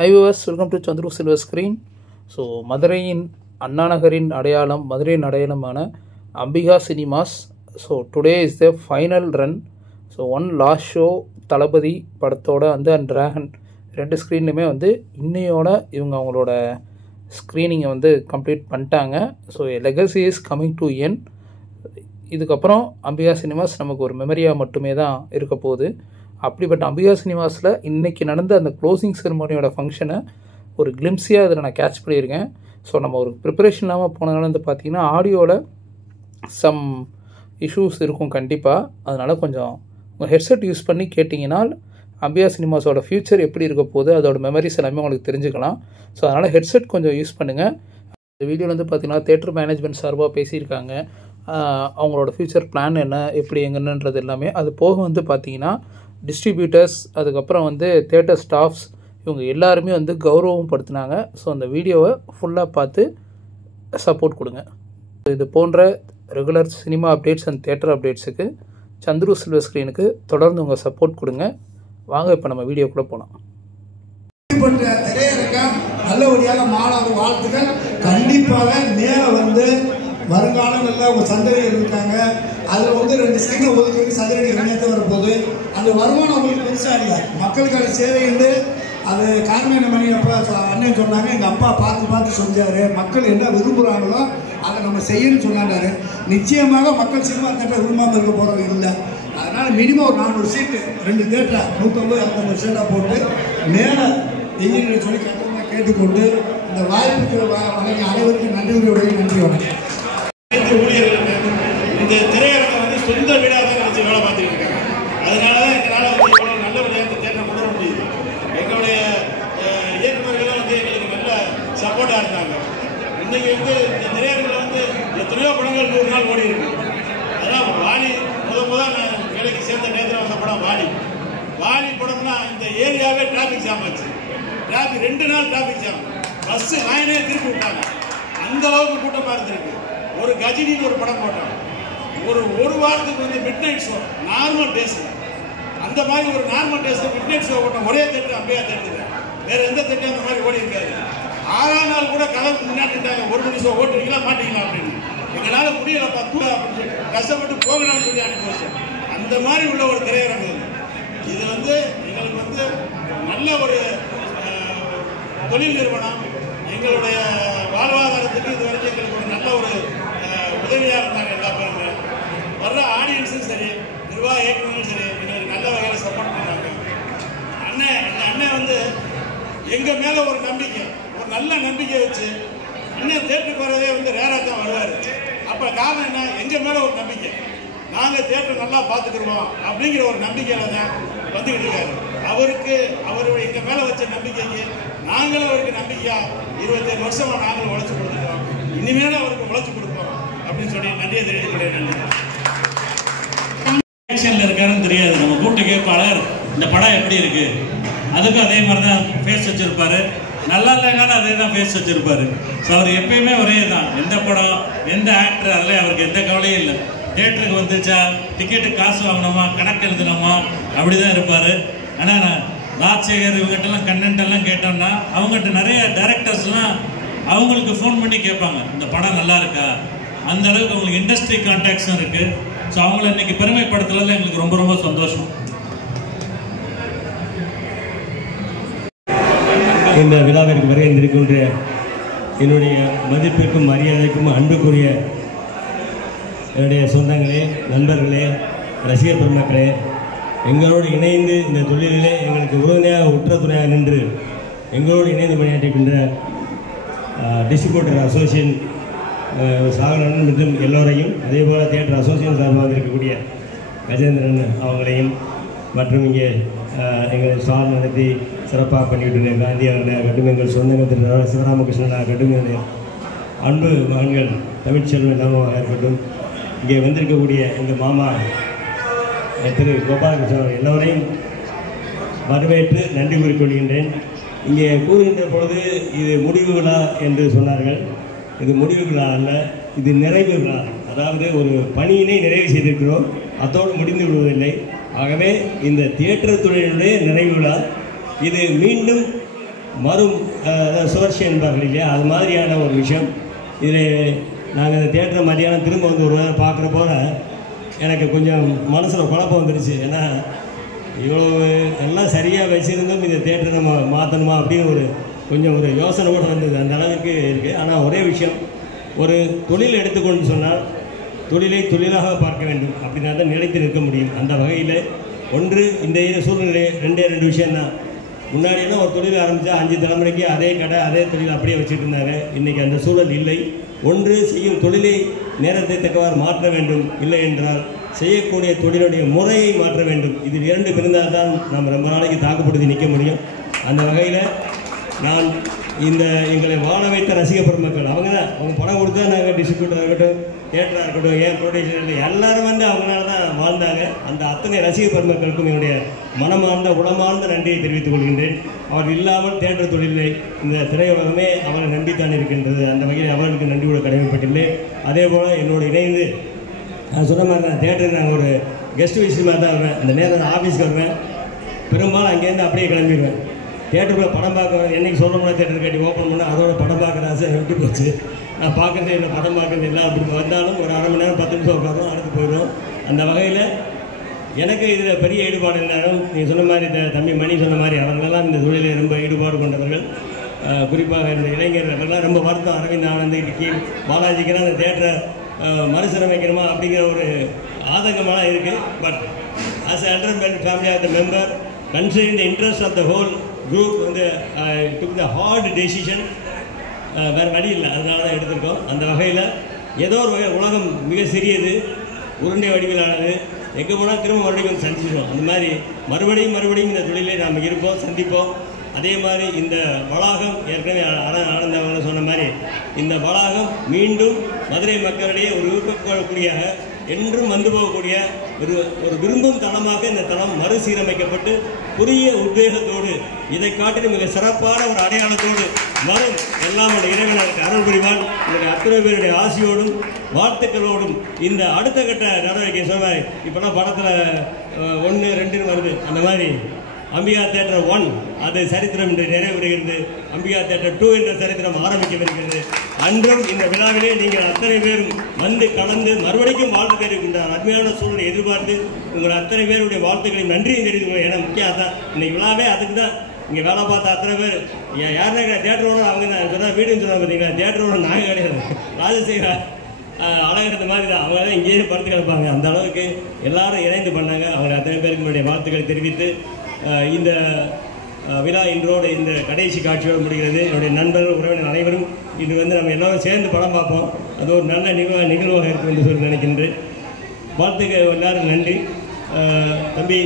Hi viewers, welcome to Chandru Silver Screen. So மதுரையின் அண்ணா நகரின் அடையாளம், மதுரையின் அடையாளமான Ambika cinemas. So today is the final run. So one last show தளபதி படத்தோட வந்து அண்ட் டிராகன் ரெண்டு ஸ்க்ரீன்லையுமே வந்து இன்னையோட இவங்க அவங்களோட ஸ்க்ரீனிங்கை வந்து கம்ப்ளீட் பண்ணிட்டாங்க. So legacy is coming to end. இதுக்கப்புறம் அம்பிகா சினிமாஸ் நமக்கு ஒரு மெமரியாக மட்டுமே தான் இருக்க போகுது. அப்படிப்பட்ட அம்பிகா சினிமாஸில் இன்றைக்கி நடந்த அந்த க்ளோசிங் செரமோனியோட ஃபங்க்ஷனை ஒரு கிளிம்ஸியாக இதில் நான் கேட்ச் பண்ணியிருக்கேன். ஸோ நம்ம ஒரு ப்ரிப்பரேஷன் இல்லாமல் போனதுனால வந்து பார்த்திங்கன்னா ஆடியோவில் சம் இஷ்யூஸ் இருக்கும் கண்டிப்பாக. அதனால் கொஞ்சம் உங்கள் ஹெட்செட் யூஸ் பண்ணி கேட்டிங்கன்னா அம்பிகா சினிமாஸோட ஃப்யூச்சர் எப்படி இருக்க போகுது, அதோட மெமரிஸ் எல்லாமே உங்களுக்கு தெரிஞ்சுக்கலாம். ஸோ அதனால் ஹெட்செட் கொஞ்சம் யூஸ் பண்ணுங்கள். இந்த வீடியோவில் வந்து பார்த்திங்கன்னா தேட்டர் மேனேஜ்மெண்ட் சார்பாக பேசியிருக்காங்க. அவங்களோட ஃப்யூச்சர் பிளான் என்ன, எப்படி எங்கன்றது எல்லாமே. அது போக வந்து பார்த்திங்கன்னா டிஸ்ட்ரிபியூட்டர்ஸ், அதுக்கப்புறம் வந்து தேட்டர் ஸ்டாஃப்ஸ், இவங்க எல்லாருமே வந்து கௌரவம் படுத்தினாங்க. ஸோ அந்த வீடியோவை ஃபுல்லாக பார்த்து சப்போர்ட் கொடுங்க. இது போன்ற regular cinema updates and theatre அப்டேட்ஸுக்கு சந்துரு சில்வர் ஸ்க்ரீனுக்கு தொடர்ந்து உங்கள் சப்போர்ட் கொடுங்க. வாங்க இப்போ நம்ம வீடியோக்குள்ளே போகலாம். திரையரங்கம் நல்லபடியாக மாணவர் வாழ்த்துக்கள். கண்டிப்பாக நேரம் வந்து வருங்காலங்களில் அவங்க சந்ததிகள் இருக்காங்க. அதில் வந்து 2 செகண்ட் ஒதுக்கி சதுரடி இணையத்தை வரப்போகுது. அந்த வருமானம் அவங்களுக்கு பெருசாக இல்லை, மக்களுக்கான சேவை உண்டு. அது கார்மேன மணி அப்பா அண்ணன் சொன்னாங்க, எங்கள் அப்பா பார்த்து செஞ்சார், மக்கள் என்ன விரும்புகிறாங்களோ அதை நம்ம செய்யணும்னு சொன்னாண்டாரு. நிச்சயமாக மக்கள் சினிமா தேட்டரை விரும்பாமல் இருக்க போகிறது இல்லை. அதனால் மினிமம் ஒரு 400 சீட்டு 2 தேட்டரை 150-250 சீட்டாக போட்டு மேலே இன்ஜினியர் சொல்லி கட்டணமாக கேட்டுக்கொண்டு இந்த வாய்ப்புக்கு வழங்கிய அனைவருக்கும் நன்றி வணக்கம். ஊழியர்கள் இந்த திரையரங்கம் வந்து சொந்த வீடாக தான் நினைச்சு வேலை பார்த்துட்டு இருக்காங்க. அதனால தான் எங்களால் வந்து இவ்வளோ நல்லபடியாக இந்த தேட்டரை கொண்டு வர முடியுது. எங்களுடைய இயக்குநர்களும் வந்து எங்களுக்கு நல்ல சப்போர்ட்டாக இருந்தாங்க. இன்னைக்கு வந்து இந்த திரையரங்கில் வந்து எத்தனையோ படங்கள் 100 நாள் ஓடி இருக்கு. அதான் வாலி முதல் நான் வேலைக்கு சேர்ந்த நேரத்தில் வந்த படம் வாலி படம்னா இந்த ஏரியாவே டிராஃபிக் ஜாம் ஆச்சு. 2 நாள் டிராஃபிக் ஜாம், பஸ்ஸு லைனே திருப்பி விட்டாங்க. அந்த அளவுக்கு கூட்டமாக இருந்திருக்கு. ஒரு கஜினின்னு ஒரு படம் போட்டோம், ஒரு வாரத்துக்கு வந்து mid night show normal days. அந்த மாதிரி ஒரு நார்மல் டேஸில் மிட் நைட் ஷோ போட்டோம். ஒரே தேட்டர் அம்பிகா தேட்டர், வேறு எந்த தேட்டரும் அந்த மாதிரி ஓடி இருக்காது. 6ஆம் நாள் கூட கலந்து முன்னாடிட்டாங்க, 1 மணி ஷோ ஓட்டுவீங்களா மாட்டீங்களா அப்படின்னு. எங்களால் முடியலை அப்படின்னு சொல்லி கஷ்டப்பட்டு போகணும்னு சொல்லி அனுப்பி வச்சோம். அந்த மாதிரி உள்ள ஒரு திரையரங்கம் இது வந்து எங்களுக்கு வந்து நல்ல ஒரு தொழில் நிறுவனம். எங்களுடைய வாழ்வாதாரத்துக்கு இது வரைக்கும் எங்களுக்கு ஒரு நல்ல ஒரு உதவியாக இருந்தாங்க. எல்லா பேருமே வர்ற ஆடியன்ஸும் சரி, நிர்வாக இயக்குநரும் சரி, எங்களுக்கு நல்ல வகையில் சப்போர்ட் பண்ணாங்க. அண்ணன் வந்து எங்கள் மேலே ஒரு நம்பிக்கை, ஒரு நல்ல நம்பிக்கை வச்சு அண்ணன் தேட்டருக்கு வரதே வந்து ரேராக தான் வருவார். அப்போ காரணம் என்ன, எங்கள் மேலே ஒரு நம்பிக்கை, நாங்கள் தேட்டர் நல்லா பார்த்துக்கிடுவோம் அப்படிங்கிற ஒரு நம்பிக்கையில் தான் வந்துக்கிட்டு இருக்காரு. அவர் எங்கள் மேலே வச்ச நம்பிக்கைக்கு நாங்களும் அவருக்கு நம்பிக்கையாக 27 வருஷமாக நாங்களும் உழைச்சி கொடுத்துருக்கோம். இனிமேலும் அவருக்கு உழைச்சி கொடுப்போம் அப்படின்னு சொல்லி நன்றியை தெரிவிக்கிறேன். ஆக்ஷனில் இருக்காருன்னு தெரியாது. நம்ம கூப்பிட்டு கேட்பாளர் இந்த படம் எப்படி இருக்கு, அதுக்கும் அதே மாதிரி தான் ஃபேஸ் வச்சிருப்பாரு. நல்லா இல்லைனாலும் அதே தான் ஃபேஸ் வச்சிருப்பாரு. ஸோ அவர் எப்பயுமே ஒரே தான். எந்த படம் எந்த ஆக்டர் அதில் அவருக்கு எந்த கவலையும் இல்லை. தேட்டருக்கு வந்துச்சா, டிக்கெட்டு காசு வாங்கினோமா, கணக்கு எழுதினோமா, அப்படி தான் இருப்பார். ஆனால் ராஜசேகர் இவங்ககிட்டலாம் கண்டென்ட் எல்லாம் கேட்டோம்னா அவங்ககிட்ட நிறைய டைரக்டர்ஸ்லாம் அவங்களுக்கு ஃபோன் பண்ணி கேட்பாங்க, இந்த படம் நல்லா இருக்கா. அந்த அளவுக்கு அவங்களுக்கு இண்டஸ்ட்ரி கான்டாக்ட்ஸும் இருக்குது. ஸோ அவங்கள இன்னைக்கு பெருமைப்படுத்துறதுல எங்களுக்கு ரொம்ப ரொம்ப சந்தோஷம். இந்த விழாவிற்கு வருகின்ற என்னுடைய மதிப்பிற்கும் மரியாதைக்கும் அன்புக்குரிய என்னுடைய சொந்தங்களே, நண்பர்களே, ரசிகர் பெருமக்களே, எங்களோடு இணைந்து இந்த தொழிலிலே எங்களுக்கு உறுதுணையாக உற்ற துணையாக நின்று எங்களோடு இணைந்து பணியாற்றுகின்ற டிஸ்ட்ரிபியூட்டர் அசோசியேஷன் சாகரன் மற்றும் எல்லோரையும், அதேபோல் தியேட்டர் அசோசியேஷன் சார்பாக இருக்கக்கூடிய கஜேந்திரன் அவங்களையும், மற்றும் இங்கே எங்களை சார் நடத்தி சிறப்பாக பண்ணிவிட்டு காந்தி அவர்களை கட்டும், எங்கள் சொந்தங்கள் திரு சிவராமகிருஷ்ணனாக கட்டும், என்னுடைய அன்பு மகன்கள் தமிழ்ச்செல்வன் எல்லாமாக இருக்கட்டும், இங்கே வந்திருக்கக்கூடிய எங்கள் மாமா திரு கோபாலகிருஷ்ணன் எல்லோரையும் வரவேற்று நன்றி கூறிக்கொள்கின்றேன். இங்கே கூறுகின்ற பொழுது இது முடிவு விழா என்று சொன்னார்கள். இது முடிவு விழா அல்ல, இது நிறைவு விழா. அதாவது ஒரு பணியினை நிறைவு செய்திருக்கிறோம், அதோடு முடிந்து விடுவதில்லை. ஆகவே இந்த தியேட்டர் துறையினுடைய நிறைவு விழா இது மீண்டும் சுழற்சி என்பார்கள் இல்லையா, அது மாதிரியான ஒரு விஷயம். இதில் நாங்கள் இந்த தியேட்டரை மதியானம் திரும்ப வந்து ஒரு வேளை பார்க்குற போல எனக்கு கொஞ்சம் மனசில் குழப்பம் வந்துடுச்சு. ஏன்னா இவ்வளோ எல்லாம் சரியாக வச்சுருந்தும் இந்த தியேட்டரை நம்ம மாற்றணுமா அப்படின்னு கொஞ்சம் ஒரு யோசனை கூட வந்தது. அந்த அளவுக்கு இருக்குது. ஆனால் ஒரே விஷயம், ஒரு தொழில் எடுத்துக்கொண்டு சொன்னால் தொழிலை தொழிலாக பார்க்க வேண்டும். அப்படின்னா தான் நிலைத்து நிற்க முடியும். அந்த வகையில் ஒன்று இந்த சூழ்நிலை ரெண்டு விஷயம்தான். முன்னாடியெல்லாம் ஒரு தொழில் ஆரம்பித்தா 5 தலைமுறைக்கு அதே கடை அதே தொழில் அப்படியே வச்சுட்டு இருந்தாங்க. இன்றைக்கி அந்த சூழல் இல்லை. ஒன்று செய்யும் தொழிலை நேரத்தை தக்கவாறு மாற்ற வேண்டும், இல்லை என்றால் செய்யக்கூடிய தொழிலுடைய முறையை மாற்ற வேண்டும். இதில் 2 பிரிந்தால் தான் நாம் ரொம்ப நாளைக்கு தாக்குப்படுத்தி நிற்க முடியும். அந்த வகையில் நான் இந்த எங்களை வாழ வைத்த ரசிக பெருமக்கள் அவங்க தான். அவங்க பணம் கொடுத்தா நாங்கள் டிஸ்ட்ரிபியூட்டராக இருக்கட்டும், தியேட்டராக இருக்கட்டும், ஏன் ப்ரொடியூசர் எல்லாரும் வந்து அவங்களால தான் வாழ்ந்தாங்க. அந்த அத்தனை ரசிக பெருமக்களுக்கும் என்னுடைய மனமார்ந்த உளமார்ந்த நன்றியை தெரிவித்துக் கொள்கின்றேன். அவர் இல்லாமல் தியேட்டர் தொழிலை இந்த திரையுலகமே அவரை நம்பித்தான் இருக்கின்றது. அந்த வகையில் அவர்களுக்கு நன்றி கூட கடமைப்பட்டுள்ளேன். அதே போல் என்னோடு இணைந்து நான் சொன்ன மாதிரி தான் தியேட்டருக்கு நாங்கள் ஒரு கெஸ்ட் விஷயமாக தான் வருவேன். அந்த நேரம் ஆஃபீஸ்க்கு வருவேன். பெரும்பாலும் அங்கேருந்து அப்படியே கிளம்பிடுவேன். தியேட்டருக்குள்ளே படம் பார்க்க என்றைக்கு சொல்லணும்னா தியேட்டர் கட்டி ஓப்பன் பண்ணால் அதோட படம் பார்க்குற ஆசை விட்டு போச்சு. நான் பார்க்குறதே இல்லை, படம் பார்க்குறது இல்லை. அப்படி வந்தாலும் ஒரு அரை மணி நேரம் 10 நிமிஷம் உட்காரோம், அடுத்து போயிடும். அந்த வகையில் எனக்கு இதில் பெரிய ஈடுபாடு இருந்தாலும் நீங்கள் சொன்ன மாதிரி தம்பி மணி சொன்ன மாதிரி அவர்களெல்லாம் இந்த தொழிலில் ரொம்ப ஈடுபாடு கொண்டவர்கள். குறிப்பாக என்னுடைய இளைஞர்கள்லாம் ரொம்ப வருத்தம். அரவிந்த் ஆனந்த் கீழ் பாலாஜிக்கெல்லாம் அந்த தியேட்டரை மறுசீரமைக்கணுமா அப்படிங்கிற ஒரு ஆதங்கமெல்லாம் இருக்குது. But as entertainment family of the member considering the interest of the whole group வந்து டுக் த ஹார்ட் டெசிஷன். வேறு வழி இல்லை, அதனால தான் எடுத்திருக்கோம். அந்த வகையில் ஏதோ ஒரு வகை உலகம் மிக சிறியது, உருண்டை வடிவிலானது. எங்கே போனால் திரும்ப மறுபடியும் சந்திச்சிடும். அந்த மாதிரி மறுபடியும் இந்த தொழிலை நாம் இருப்போம், சந்திப்போம். அதே மாதிரி இந்த வளாகம் ஏற்கனவே ஆனந்தவர்கள் சொன்ன மாதிரி இந்த வளாகம் மீண்டும் மதுரை மக்களிடையே ஒரு விருப்பக்கூடிய என்றும் வந்து போகக்கூடிய ஒரு விரும்பும் தளமாக இந்த தளம் மறுசீரமைக்கப்பட்டு புதிய உத்வேகத்தோடு இதை காட்டிலும் மிக சிறப்பான ஒரு அடையாளத்தோடு வரும் எல்லாம் இறைவனுக்கு அருள் புரிவான். என்னுடைய அத்தனை பேருடைய ஆசையோடும் வாழ்த்துக்களோடும் இந்த அடுத்த கட்ட நடவடிக்கை சொல்வார். இப்போலாம் படத்தில் 1, 2 வருது. அந்த மாதிரி அம்பிகா தியேட்டர் 1 அது சரித்திரம் என்று நிறைவேறுகிறது. அம்பிகா தியேட்டர் 2 என்ற சரித்திரம் ஆரம்பிக்கவிருக்கிறது. அன்றும் இந்த விழாவிலே நீங்கள் அத்தனை பேரும் வந்து கலந்து மறுபடியும் வாழ்த்து தெரிவிக்கின்றார். அருமையான சூழலை எதிர்பார்த்து உங்கள் அத்தனை பேருடைய வாழ்த்துக்களை நன்றியும் தெரிவித்துக்கணும். ஏன்னா முக்கியம் அதான் இன்னைக்கு விழாவே அதுக்கு தான். இங்கே வேலை பார்த்த அத்தனை பேர் யாருன்னா தியேட்டரோட அவங்க தான் சொன்னால் வீடுன்னு சொன்னாங்க. பார்த்தீங்களா, தியேட்டரோட நாங்கள் கிடையாது. ராஜசேகர் அழகிறது மாதிரி தான். அவங்க தான் இங்கேயே படுத்து கிடப்பாங்க. அந்த அளவுக்கு எல்லாரும் இணைந்து பண்ணாங்க. அவங்க அத்தனை பேருக்கு என்னுடைய வாழ்த்துக்களை தெரிவித்து இந்த விழா இன்றோடு இந்த கடைசி காட்சியோடு முடிகிறது. என்னுடைய நண்பர்கள் உறவினர் அனைவரும் இன்று வந்து நம்ம எல்லோரும் சேர்ந்து படம் பார்ப்போம். அது ஒரு நல்ல நிகழ்வாக இருக்கும் என்று சொல்லி நினைக்கின்றேன். வாழ்த்துக்கள் எல்லாரும் நன்றி. தம்பி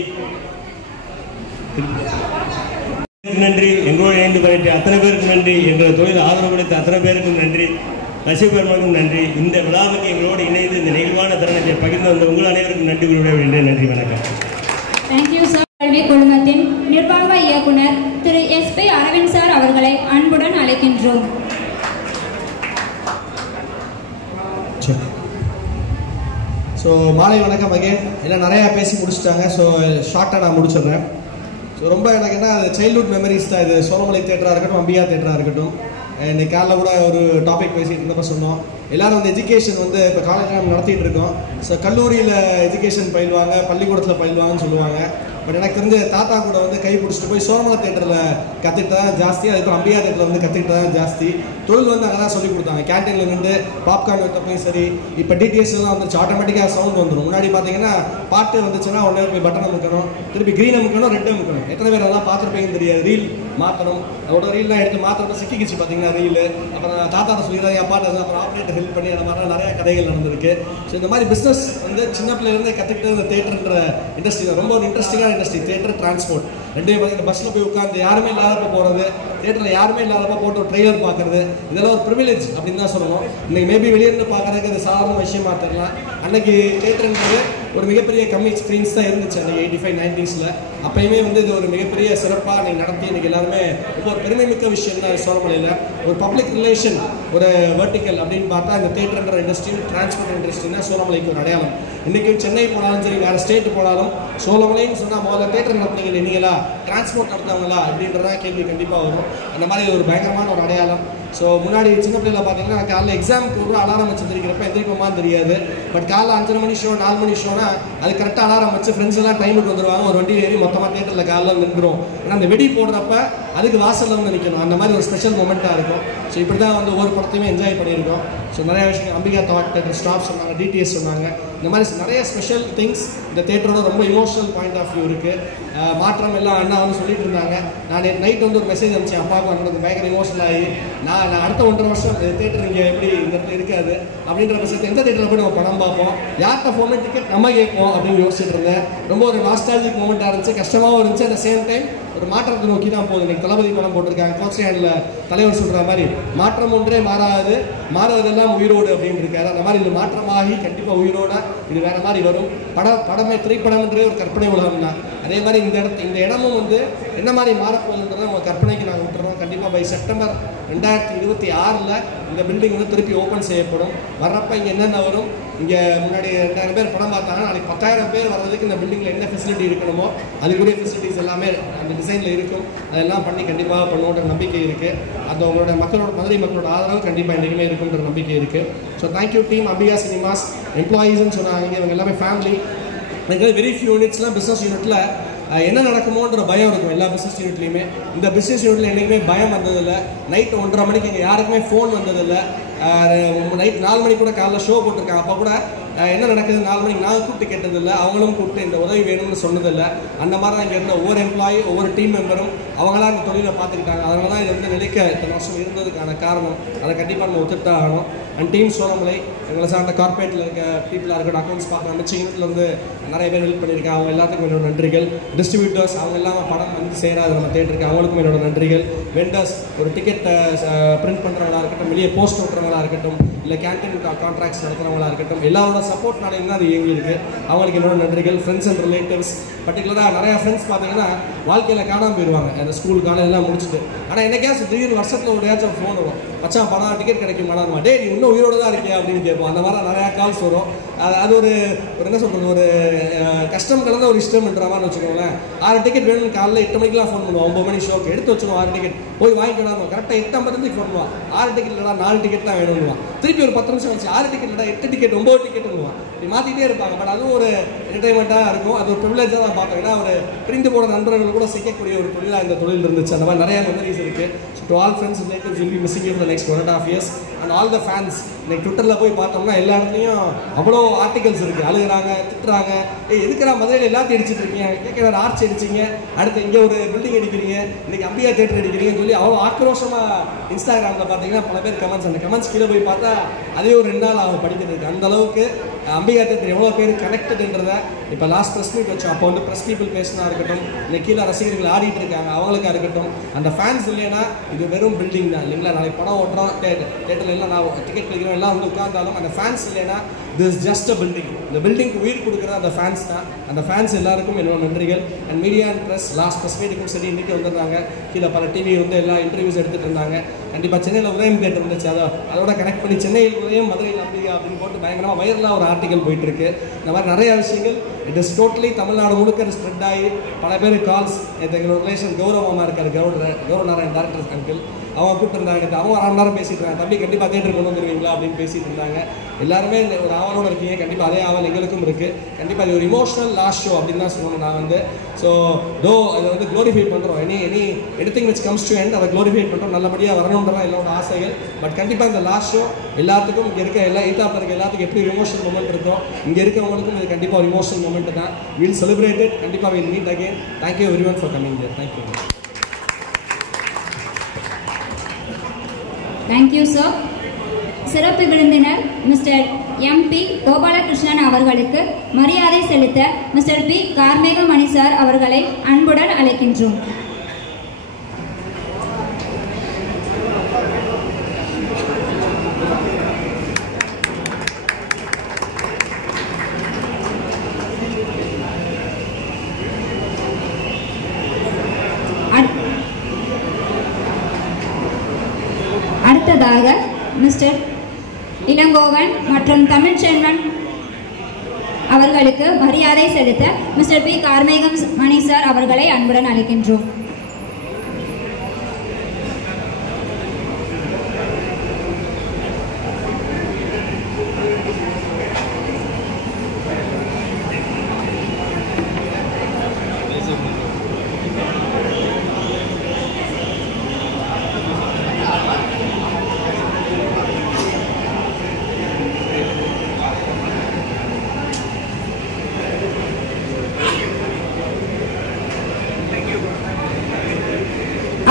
நன்றி. எங்களோடு இணைந்து பண்ணிட்டு அத்தனை பேருக்கும் நன்றி. எங்களை தொழில் ஆதரவு கொடுத்த அத்தனை பேருக்கும் நன்றி. ரசிக பெருமக்களுக்கும் நன்றி. இந்த விழாவுக்கு எங்களோடு இணைந்து இந்த நெகிழ்வான தருணத்தை பகிர்ந்து வந்த உங்கள் அனைவருக்கும் நன்றி கூறுகிறேன். நன்றி, வணக்கம். Thank you sir. கல்வி குழுமத்தின் நிர்வாக இயக்குனர் திரு SP அரவிந்த் சார் அவர்களை அன்புடன் அழைக்கின்றோம். ஸோ மாலை வணக்கம் அகேன். எல்லாம் நிறையா பேசி முடிச்சுட்டாங்க. ஸோ ஷார்ட்டாக நான் முடிச்சிடுறேன். ஸோ ரொம்ப எனக்கு என்ன சைல்ட்ஹுட் மெமரிஸ் தான் இது. சோழமலை தியேட்டராக இருக்கட்டும், அம்பிகா தியேட்டராக இருக்கட்டும். இன்னைக்கு காலையில் கூட ஒரு டாபிக் பேசிட்டு இருந்தப்போ சொன்னோம், எல்லோரும் வந்து எஜுகேஷன் வந்து இப்போ காலேஜில் நம்ம நடத்திட்டு இருக்கோம். ஸோ கல்லூரியில் எஜுகேஷன் பயில்வாங்க, பள்ளிக்கூடத்தில் பயில்வாங்கன்னு சொல்லுவாங்க. பட் எனக்கு தெரிஞ்ச தாத்தா கூட வந்து கை பிடிச்சிட்டு போய் சோழமலை தேட்டரில் கற்றுக்கிட்டு தான் ஜாஸ்தி. அதுக்கப்புறம் அம்பிகா தேட்டரில் வந்து கற்றுக்கிட்டு தான் ஜாஸ்தி. தொழில் வந்து அங்கே தான் சொல்லிக் கொடுத்தாங்க. கேன்டீனில் நின்று பாப்கார்ன் வைத்தப்பையும் சரி. இப்போ டிடிஎஸ்லாம் வந்துச்சு, ஆட்டோமேட்டிக்காக சவுண்ட் வந்துடும். முன்னாடி பார்த்தீங்கன்னா பாட்டு வந்துச்சுன்னா உடனே போய் பட்டன் அமுக்கணும், திருப்பி க்ரீன் அமுக்கணும், ரெட் அமுக்கணும். எத்தனை பேர் அதெல்லாம் பார்த்துருப்பீங்கன்னு தெரியாது. ரீல் மாற்றணும், அதோட ரீல்லாம் எடுத்து மாற்றணும், சிக்கிச்சு பார்த்தீங்கன்னா ரீல். அப்புறம் தாத்தா சொல்லிடுறாங்க அப்பாட்ட, அப்புறம் ஆப்ரேட்டர் ஹெல்ப் பண்ணி அந்த மாதிரிலாம் நிறையா கதைகள் நடந்திருக்கு. ஸோ இந்த மாதிரி பிஸ்னஸ் வந்து சின்ன பிள்ளைலேருந்தே கற்றுக்கிட்டு இந்த தேட்டர்ன்ற இண்டஸ்ட்ரி ரொம்ப ஒரு இன்ட்ரெஸ்டிங்கான இண்டஸ்ட்ரி. தேட்டர், டிரான்ஸ்போர்ட் ரெண்டையும் பார்த்தீங்கன்னா பஸ்ஸில் போய் உட்காந்து யாருமே இல்லாதப்போ போகிறது, தேட்டரில் யாருமே இல்லாதப்போ போட்டு ஒரு ட்ரெய்லர் பார்க்குறது, இதெல்லாம் ஒரு ப்ரிவிலேஜ் அப்படின்னு தான் சொல்லணும். இன்றைக்கி மேபி வெளியிருந்து பார்க்குறதுக்கு அது சாதாரண விஷயமா தெரியலாம். அன்றைக்கி தேட்டருன்றது ஒரு மிகப்பெரிய கம்மி ஸ்க்ரீன்ஸ் தான் இருந்துச்சு அன்றைக்கி 85, 90s. அப்பயுமே வந்து இது ஒரு மிகப்பெரிய சிறப்பாக அன்றைக்கி நடத்தி இன்றைக்கி எல்லாருமே ரொம்ப ஒரு பெருமைமிக்க விஷயம் தான் சோழமலையில். ஒரு பப்ளிக் ரிலேஷன், ஒரு வெர்டிக்கல் அப்படின்னு பார்த்தா இந்த தேட்டர்ன்ற இண்டஸ்ட்ரி, டிரான்ஸ்போர்ட் இண்டஸ்ட்ரினா சோழமலைக்கு ஒரு அடையாளம். இன்றைக்கும் சென்னை போனாலும் சரி, வேறு ஸ்டேட் போனாலும் சோழமலைன்னு சொன்னால் முதல்ல தேட்டர் நடத்துனீங்க இல்லைங்களா, டிரான்ஸ்போர்ட் நடத்தவங்களா அப்படின்றதா கேள்வி கண்டிப்பாக வரும். அந்த மாதிரி ஒரு பயங்கரமான ஒரு அடையாளம். ஸோ முன்னாடி சின்ன பிள்ளையில் பார்த்தீங்கன்னா காலைல எக்ஸாமுக்கு ஒரு அலாரம் வச்சு தெரிக்கிறப்ப எந்திரிப்போமான்னு தெரியாது. பட் காலைல 5 மணி ஷோ 4 மணி ஷோனா அது கரெக்டாக அலாரம் வச்சு ஃப்ரெண்ட்ஸ் எல்லாம் டைமுக்கு வந்துடுவாங்க. ஒரு வண்டி ஏறி மொத்தமாக தேட்டரில் காலைல நின்றுடும். ஏன்னா அந்த வெடி போடுறப்ப அதுக்கு வாசலில் வந்து நிற்கணும். அந்த மாதிரி ஒரு ஸ்பெஷல் மூமெண்ட்டாக இருக்கும். ஸோ இப்படி தான் வந்து ஒவ்வொரு படத்தையுமே என்ஜாய் பண்ணியிருக்கோம். ஸோ நிறைய விஷயம் அம்பிகா தாட் தேட்டர் ஸ்டாஃப் சொன்னாங்க, டிடிஎஸ் சொன்னாங்க. இந்த மாதிரி நிறைய ஸ்பெஷல் திங்ஸ் இந்த தேட்டரோட ரொம்ப இமோஷனல் பாயிண்ட் ஆஃப் வியூ இருக்குது. மாற்றம் எல்லாம் அண்ணா வந்து சொல்லிட்டு இருந்தாங்க. நான் நைட் வந்து ஒரு மெசேஜ் அனுப்பிச்சேன் அப்பாவுக்கு. அண்ணனுக்கு பயங்கர இமோஷனல் ஆகி நான் அடுத்த 1.5 வருஷம் தேட்டர் இங்கே எப்படி இந்த இடத்துல இருக்காது அப்படின்ற பட்சத்தில் எந்த தேட்டரில் போய் நம்ம படம் பார்ப்போம், யார்கிட்ட ஃபோன் டிக்கெட் நம்ம கேட்போம் அப்படின்னு யோசிச்சுட்டு இருந்தேன். ரொம்ப ஒரு நாஸ்டாலஜிக் மூமெண்ட்டாக இருந்துச்சு, கஷ்டமாகவும் இருந்துச்சு. அட் த சேம் டைம் ஒரு மாற்றத்தை நோக்கி தான் போகுது. இன்னைக்கு தளபதி படம் போட்டிருக்காங்க, கோச் ஹேண்டில் தலைவர் சொல்கிற மாதிரி மாற்றம் ஒன்றே மாறாது, மாறுவதெல்லாம் உயிரோடு அப்படின்னு இருக்காரு. அந்த மாதிரி இது மாற்றமாகி கண்டிப்பாக உயிரோட இது வேற மாதிரி வரும். படமே திரைப்படம்ன்றே ஒரு கற்பனை உலகம் தான். அதே மாதிரி இந்த இடமும் வந்து என்ன மாதிரி மாறப்போகுதுன்றதை உங்கள் கற்பனைக்கு நாங்கள் விட்டுறோம். கண்டிப்பாக பை செப்டம்பர் 2026 இந்த பில்டிங் வந்து திருப்பி ஓப்பன் செய்யப்படும். வர்றப்ப இங்கே என்னென்ன வரும், இங்கே முன்னாடி 2000 பேர் படம் பார்த்தாங்க, நாளைக்கு 10,000 பேர் வர்றதுக்கு இந்த பில்டிங்கில் என்ன ஃபெசிலிட்டி இருக்கணுமோ அதுக்குரிய ஃபெசிலிட்டிஸ் எல்லாமே அந்த டிசைனில் இருக்கும். அதெல்லாம் பண்ணி கண்டிப்பாக பண்ணுவோன்ற நம்பிக்கை இருக்குது. அது உங்களோட மதுரை மக்களோட ஆதரவு கண்டிப்பாக என்றைக்குமே இருக்குன்ற நம்பிக்கை இருக்குது. So thank you team Ambika cinemas எம்ப்ளாயீஸ்ன்னு சொன்னாங்க. இவங்க எல்லாமே ஃபேமிலி. எனக்கு வெரி ஃபியூ யூனிட்ஸ்லாம் பிஸ்னஸ் யூனிட்டில் என்ன நடக்குமோன்ற பயம் இருக்கும் எல்லா பிஸ்னஸ் யூனிட்லையுமே. இந்த பிஸ்னஸ் யூனிட்டில் என்றைக்குமே பயம் வந்ததில்லை. நைட் 1:30 மணிக்கு இங்கே யாருக்குமே ஃபோன் வந்ததில்லை. நைட் 4 மணிக்கு கூட காலைல ஷோ போட்டிருக்காங்க. அப்போ கூட என்ன நடக்குது 4 மணிக்கு நாங்கள் கூப்பிட்டு கேட்டதில்லை, அவங்களும் கூப்பிட்டு இந்த உதவி வேணும்னு சொன்னதில்லை. அந்த மாதிரி தான் இங்கே இருந்த ஒவ்வொரு எம்ப்ளாயி ஒவ்வொரு டீம் மெம்பரும் அவங்களாம் இந்த தொழிலை பார்த்துக்கிட்டாங்க. அதனால தான் இது வந்து நிலைக்க இத்தனை வருஷம் இருந்ததுக்கான காரணம். அதை கண்டிப்பாக நம்ம ஒத்துட்டு தான் ஆகணும். அண்ட் டீம் சோழமலை எங்களை சார்ந்த கார்பரேட்டில் இருக்க பீப்புளாக இருக்கட்டும், அக்கௌண்ட்ஸ் பார்க்க மிச்ச யூனிட்டில் வந்து நிறைய பேர் ஹெல்ப் பண்ணியிருக்காங்க. அவங்க எல்லாத்துக்கும் என்னோட நன்றிகள். டிஸ்ட்ரிபியூட்டர்ஸ் அவங்க எல்லாம் படம் வந்து செய்கிறாரு நம்ம தேட்டருக்கு, அவங்களுக்கும் என்னோட நன்றிகள். வெண்டர்ஸ் ஒரு டிக்கெட் பிரிண்ட் பண்ணுறவங்களா இருக்கட்டும், வெளியே போஸ்ட் ஓட்டுறவங்களா இருக்கட்டும், இல்லை கேன்டீன் கான்ட்ராக்ட்ஸ் நடத்துகிறவங்களா இருக்கட்டும், எல்லாரோட சப்போர்ட்னால தான் அது இயங்கியிருக்கு. அவங்களுக்கு என்னோட நன்றிகள். ஃப்ரெண்ட்ஸ் அண்ட் ரிலேட்டிவ்ஸ் பர்டிகுலராக நிறையா ஃப்ரெண்ட்ஸ் பார்த்தீங்கன்னா வாழ்க்கையில் காணாமல் போயிடுவாங்க அந்த ஸ்கூல் காலேஜெல்லாம் முடிச்சுட்டு. ஆனால் என்னைக்காச்சும் திடீர்னு வருஷத்தில் ஒரு ஏதாச்சும் ஃபோன் வரும், மச்சான் படம் டிக்கெட் கிடைக்கும் மாட்டாமா, டே நீ இன்னும் உயிரோடு தான் இருக்கியா அப்படின்னு கேட்போம். அந்த மாதிரி நிறையா கால்ஸ் வரும். அது ஒரு என்ன சொல்கிறது, ஒரு கஷ்டம் கலந்த ஒரு இஷ்டம்ன்ற மாதிரி வச்சுக்கோங்களேன். 6 டிக்கெட் வேணும்னு காலையில் 8 மணிக்கெலாம் ஃபோன் பண்ணுவோம். 9 மணி ஷோக்கு எடுத்து வச்சுருவோம் 6 டிக்கெட் போய் வாங்கிக்கலாம். கரெக்டாக 8:50 ஃபோன் பண்ணுவான், 6 டிக்கெட் இல்லைடா 4 டிக்கெட்லாம் வேணும்னுவான். திருப்பி ஒரு 10 நிமிஷம் வச்சு 6 டிக்கெட் இல்லைடா 8 டிக்கெட் 9 டிக்கெட்டுவான். இப்படி மாற்றிட்டே இருப்பாங்க. பட் அதுவும் ஒரு என்டர்டைன்மெண்ட்டாக இருக்கும். அது ஒரு ப்ரிவிலேஜாக தான் பார்த்தோம். ஏன்னா ஒரு பிரிந்து போன நண்பர்கள் கூட சிக்கக்கூடிய ஒரு தொழிலாக இந்த தொழில் இருந்துச்சு. அந்த மாதிரி நிறைய மெமரிஸ் இருக்குது. So to all friends relatives will be missing you for next 1.5 years. And all the fans. இன்னைக்கு ட்விட்டரில் போய் பார்த்தோம்னா எல்லா இடத்துலையும் அவ்வளோ ஆர்டிகல்ஸ் இருக்குது. அழுகிறாங்க, திட்டுறாங்க, எதுக்குறா மதுரையில் எல்லாத்தையும் அடிச்சுட்டு இருக்கீங்க, கேட்க வேறு ஆர்ச் அடிச்சிங்க, அடுத்து இங்கே ஒரு பில்டிங் அடிக்கிறீங்க, இன்றைக்கி அம்பிகா தேட்டர் அடிக்கிறீங்கன்னு சொல்லி அவ்வளோ ஆக்ரோஷமாக இன்ஸ்டாகிராமில் பார்த்தீங்கன்னா பல பேர் கமெண்ட்ஸ். அந்த கமெண்ட்ஸ் கீழே போய் பார்த்தா அதே ஒரு 2 நாள் அவங்க படிக்கிறதுக்கு. அந்த அளவுக்கு அம்பிகா தேட்டர் எவ்வளோ பேர் கனெக்டடுன்றதை இப்போ லாஸ்ட் ப்ரெஸ் மீட் வச்சோம். அப்போ வந்து ப்ரெஸ் பீப்புள் பேசினா இருக்கட்டும், இல்லை கீழே ரசிகர்கள் ஆடிட்டு இருக்காங்க அவங்களுக்கா இருக்கட்டும், அந்த ஃபேன்ஸ் இல்லைன்னா இது வெறும் பில்டிங் தான் இல்லைங்களா. நாளைக்கு படம் ஓட்டுறோம், தேட்டரில் எல்லாம் நான் டிக்கெட் கிடைக்கிறோம் எல்லாம் வந்து உட்கார்ந்தாலும் அந்த ஃபேன்ஸ் இல்லைன்னா திஸ் ஜஸ்ட் அ பில்டிங். இந்த பில்டிங்க்கு உயிர் கொடுக்குற அந்த ஃபேன்ஸ் தான். அந்த ஃபேன்ஸ் எல்லாருக்கும் என்னோட நன்றிகள். And media and press last press மீட்டுக்கும் சரி இன்றைக்கி வந்துருந்தாங்க. கீழே பல டிவி வந்து எல்லா இன்டர்வியூஸ் எடுத்துகிட்டு இருந்தாங்க. கண்டிப்பாக சென்னையில் உதயம் தேட்டர் இருந்துச்சு, அதோட கனெக்ட் பண்ணி சென்னையில் உதயம் மதுரையில் அம்பிகா அப்படின்னு போட்டு பயங்கரமாக வைரலாக ஒரு ஆர்டிகல் போயிட்டுருக்கு. இந்த மாதிரி நிறைய விஷயங்கள் இட் இஸ் டோட்டலி தமிழ்நாடு முழுக்க ஸ்ப்ரெட் ஆகி பல பேர் கால்ஸ். எங்களோட ரிலேஷன் கௌரவமாக இருக்கார், கௌரவ நாராயண் டேரக்டர் அங்கிள், அவங்க கூப்பிட்டுருந்தாங்க. அவங்க 1 நேரம் பேசிட்டு இருந்தாங்க, தம்பி கண்டிப்பாக தேட்டருக்கு கொண்டு வந்துருவீங்களா அப்படின்னு பேசிட்டு இருந்தாங்க. எல்லாருமே ஒரு ஆவலோடு இருக்கீங்க. கண்டிப்பாக அதே ஆவல் எங்களுக்கும் இருக்குது. கண்டிப்பாக இது ஒரு இமோஷனல் லாஸ்ட் ஷோ அப்படின்னு தான் சொல்லணும் நான் வந்து. ஸோ அதை வந்து க்ளோரிஃபை பண்ணுறோம். Anything which comes to end அதை க்ளோரிஃபை பண்ணுறோம். நல்லபடியாக வரணுன்றதான் எல்லாரோட ஆசைகள். பட் கண்டிப்பாக இந்த லாஸ்ட் ஷோ எல்லாத்துக்கும் இங்கே இருக்க எய்தாப்பில் இருக்க எல்லாத்துக்கும் எப்படி ஒரு இமோஷனல் மூமெண்ட் இருக்கோ இங்கே இருக்கவங்களுக்கும் இது கண்டிப்பாக ஒரு இமோஷனல் மூமெண்ட் தான். Will celebrate it. கண்டிப்பாக will meet again. Thank you everyone for coming here. Thank you. Thank you sir. சிறப்பு விருந்தினர் மிஸ்டர் எம்பி கோபாலகிருஷ்ணன் அவர்களுக்கு மரியாதை செலுத்த மிஸ்டர் பி கார்மேகமணி சார் அவர்களை அன்புடன் அழைக்கின்றோம். அடுத்ததாக மிஸ்டர் இளங்கோவன் மற்றும் தமிழ்ச்செல்வன் அவர்களுக்கு மரியாதை செலுத்த மிஸ்டர் பி கார்மேகம் மணி சார் அவர்களை அன்புடன் அழைக்கின்றோம்.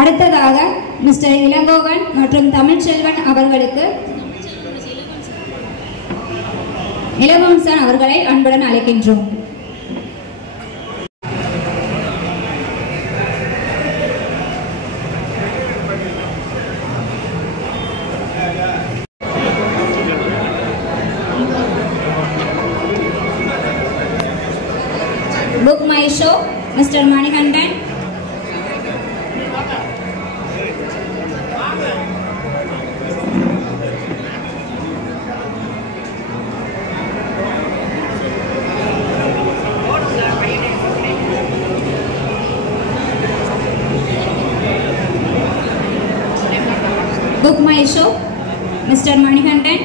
அடுத்ததாக மிஸ்டர் இளங்கோவன் மற்றும் தமிழ்ச்செல்வன் அவர்களுக்கு இளவம்சன் அவர்களை அன்புடன் அழைக்கின்றோம். Book my show mister Manikandan, Book My Show, Mr. Manikandan,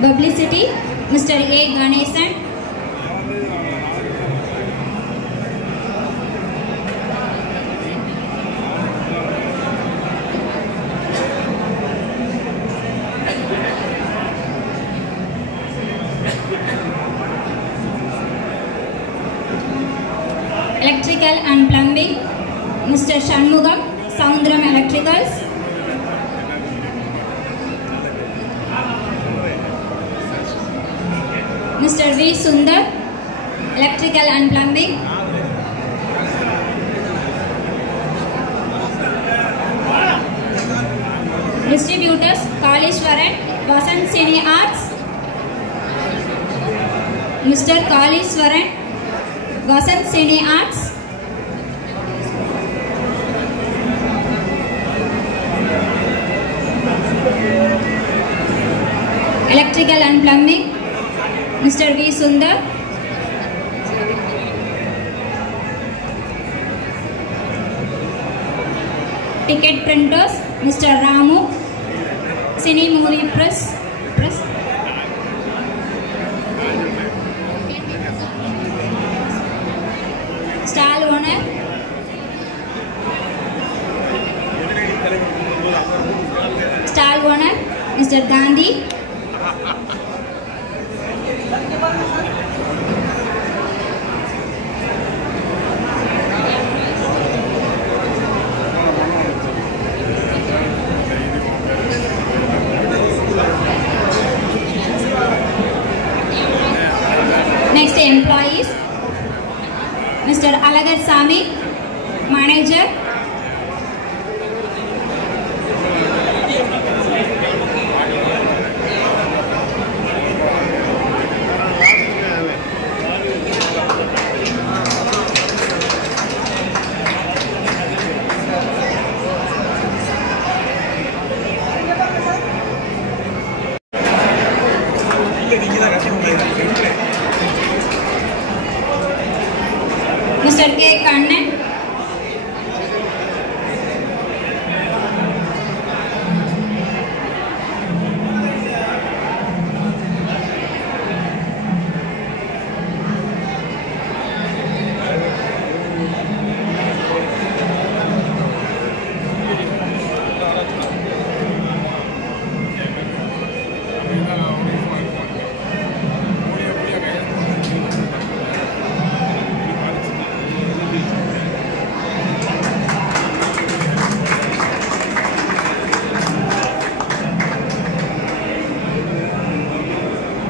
Publicity, Mr. A. Ganesan, Electrical and Plumbing, Mr. Shanmugam, Soundram Electricals, Mr. V. Sundar, Electrical and Plumbing, Distributors, Kalishwaran, Vasant Cine Arts, Mr. Kalishwaran, Vasant Cine Arts, Electrical and Plumbing, Mr. V. Sundar, Ticket Printers, Mr. Ramu, Cine Movie Press, Stall Owner, Mr. Gandhi, next employees, Mr. Alagar Sami, Manager, Mr. K. Kannan,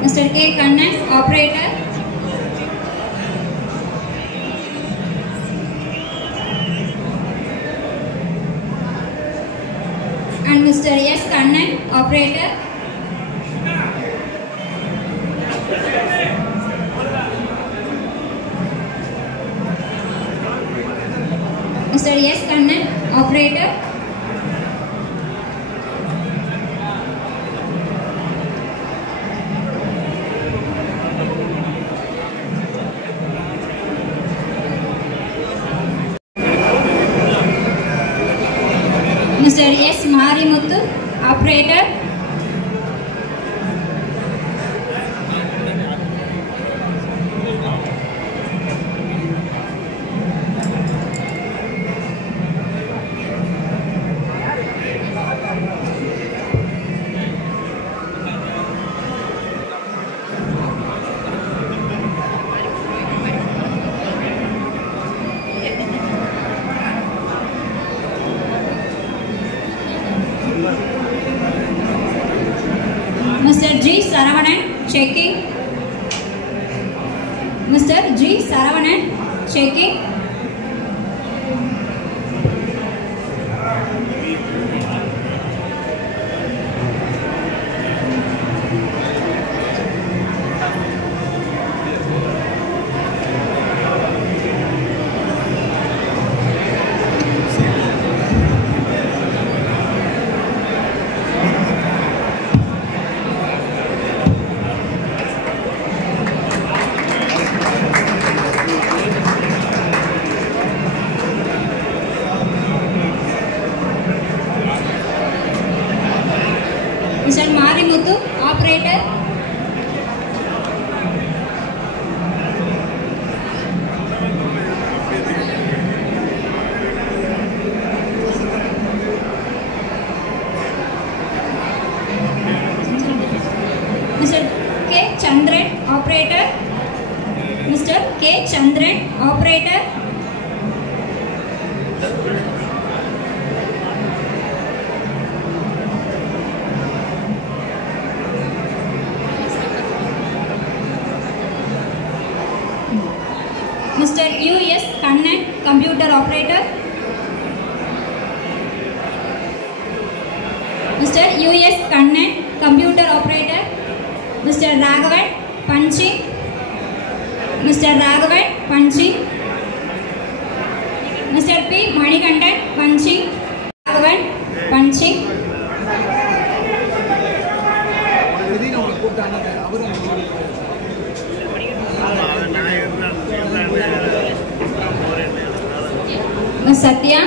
Mr. K. Kannan, Operator, and Mr. S. Kannan, Operator, Mr. S. Kannan, operator. Mr. S. Marimuthu, operator. Mr. G. Saravanan, checking. Mr. G. Saravanan, checking. Mr. Marimuthu, operator. Mr. K. Chandran, operator. Mr. K. Chandran, operator. Mr. U.S. Kannan, computer operator. Mr. U.S. Kannan, computer operator. Mr. Raghavan, punching. Mr. Raghavan, punching. Mr. P. Manikandan, punching. Raghavan, punching. Ms. Satya.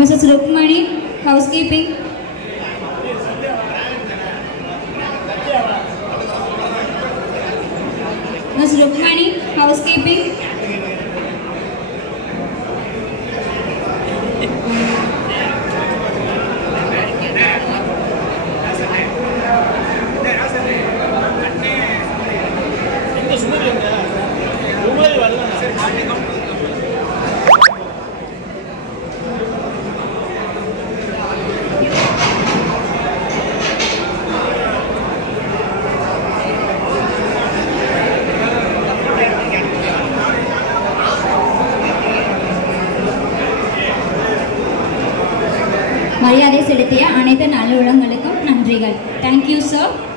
Mrs. Rukmani, housekeeping. Ms. Rukmani, housekeeping. மரியாதை செலுத்திய அனைத்து நல்லுள்ளங்களுக்கும் நன்றிகள். Thank you, sir.